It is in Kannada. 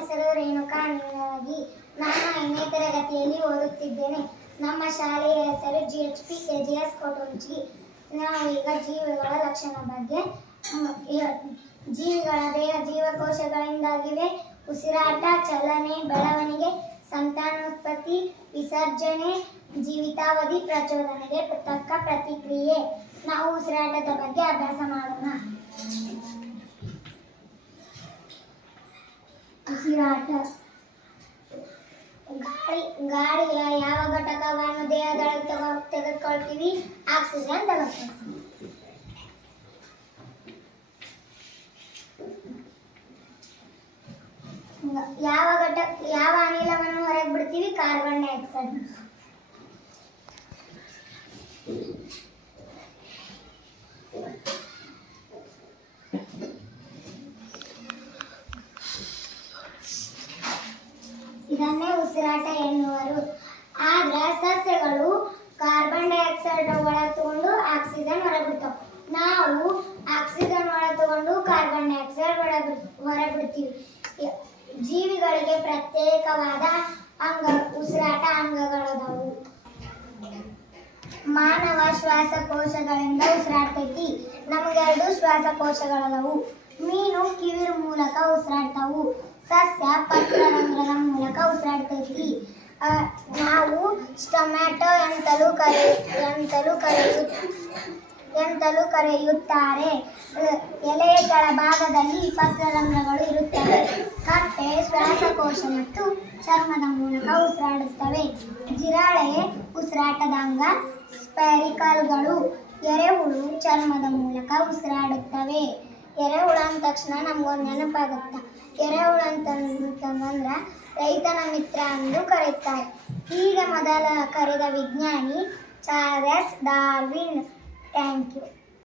ಹೆಸರು ರೇಣುಕಾ ನಾನು ಐದನೇ ತರಗತಿಯಲ್ಲಿ ಓದುತ್ತಿದ್ದೇನೆ. ನಮ್ಮ ಶಾಲೆಯ ಹೆಸರು G H P K G S ಕೊಟುಂಚಿ ನಾವು ಈಗ ಜೀವಿಗಳ ಲಕ್ಷಣ ಬಗ್ಗೆ ಜೀವಿಗಳ ದೇಹ ಜೀವಕೋಶಗಳಿಂದಾಗಿವೆ ಉಸಿರಾಟ, ಚಲನೆ, ಬೆಳವಣಿಗೆ, ಸಂತಾನೋತ್ಪತ್ತಿ, ವಿಸರ್ಜನೆ, ಜೀವಿತಾವಧಿ ಪ್ರಚೋದನೆಗೆ ತಕ್ಕ ಪ್ರತಿಕ್ರಿಯೆ. ನಾವು ಉಸಿರಾಟದ ಬಗ್ಗೆ ಅಭ್ಯಾಸ ಮಾಡೋಣ. ಉಸಿರಾಟ ಗಾಳಿ ಗಾಳಿಯ ಯಾವ ಘಟಕವನ್ನು ದೇಹದೊಳಗೆ ತಗೊ ತೆಗೆದುಕೊಳ್ತೀವಿ. ಆಕ್ಸಿಜನ್ ತಗೊಳ್ತೀವಿ. ಯಾವ ಘಟಕ ಯಾವ ಅನಿಲವನ್ನು ಹೊರಗೆ ಬಿಡ್ತೀವಿ? Carbon dioxide. ಇದನ್ನೇ ಉಸಿರಾಟ ಎನ್ನುವರು. ಆದ್ರೆ ಸಸ್ಯಗಳು ಕಾರ್ಬನ್ ಡೈಆಕ್ಸೈಡ್ ಒಳ ತಗೊಂಡು ಆಕ್ಸಿಜನ್ ಹೊರಬಿಡ್ತಾವ ನಾವು ಆಕ್ಸಿಜನ್ ಒಳ ತಗೊಂಡು ಕಾರ್ಬನ್ ಡೈಆಕ್ಸೈಡ್ ಒಳ ಹೊರಬಿಡ್ತೀವಿ ಜೀವಿಗಳಿಗೆ ಪ್ರತ್ಯೇಕವಾದ ಅಂಗ, ಉಸಿರಾಟ ಅಂಗಗಳದಾವು. ಮಾನವ ಶ್ವಾಸಕೋಶಗಳಿಂದ ಉಸಿರಾಡ್ತೈತಿ. ನಮಗೆರಡು ಶ್ವಾಸಕೋಶಗಳದವು. ಮೀನು ಕಿವಿರು ಮೂಲಕ ಉಸಿರಾಡ್ತಾವು. ಸಸ್ಯ ಪತ್ರರಂಧ್ರದ ಮೂಲಕ ಉಸಿರಾಡ್ತೈತಿ. ನಾವು ಸ್ಟೊಮ್ಯಾಟೊ ಎಂತಲೂ ಕರೆ, ಎಂತಲೂ ಕರೆಯು, ಎಂತಲೂ ಕರೆಯುತ್ತಾರೆ. ಎಲೆಯ ಕೆಳಭಾಗದಲ್ಲಿ ಪತ್ರರಂಧ್ರಗಳು ಇರುತ್ತವೆ. ಕಟ್ಟೆ ಶ್ವಾಸಕೋಶ ಮತ್ತು ಚರ್ಮದ ಮೂಲಕ ಉಸಿರಾಡುತ್ತವೆ. ಜಿರಾಳೆ, ಉಸಿರಾಟದ ಅಂಗ, ಸ್ಪೆರಿಕಲ್ಗಳು, ಎರೆಹುಳು ಚರ್ಮದ ಮೂಲಕ ಉಸಿರಾಡುತ್ತವೆ. ಎರೆಹುಳು ಅಂದ ತಕ್ಷಣ ನಮ್ಗೊಂದು ನೆನಪಾಗುತ್ತ? ಎರೆಹುಳ ಅಂತ ಅಂತಂದ್ರೆ ರೈತನ ಮಿತ್ರ ಎಂದು ಕರೆಯುತ್ತಾರೆ ಹೀಗೆ ಮೊದಲ ಕರೆದ ವಿಜ್ಞಾನಿ ಚಾರ್ಲೆಸ್ ಡಾರ್ವಿನ್. Thank you.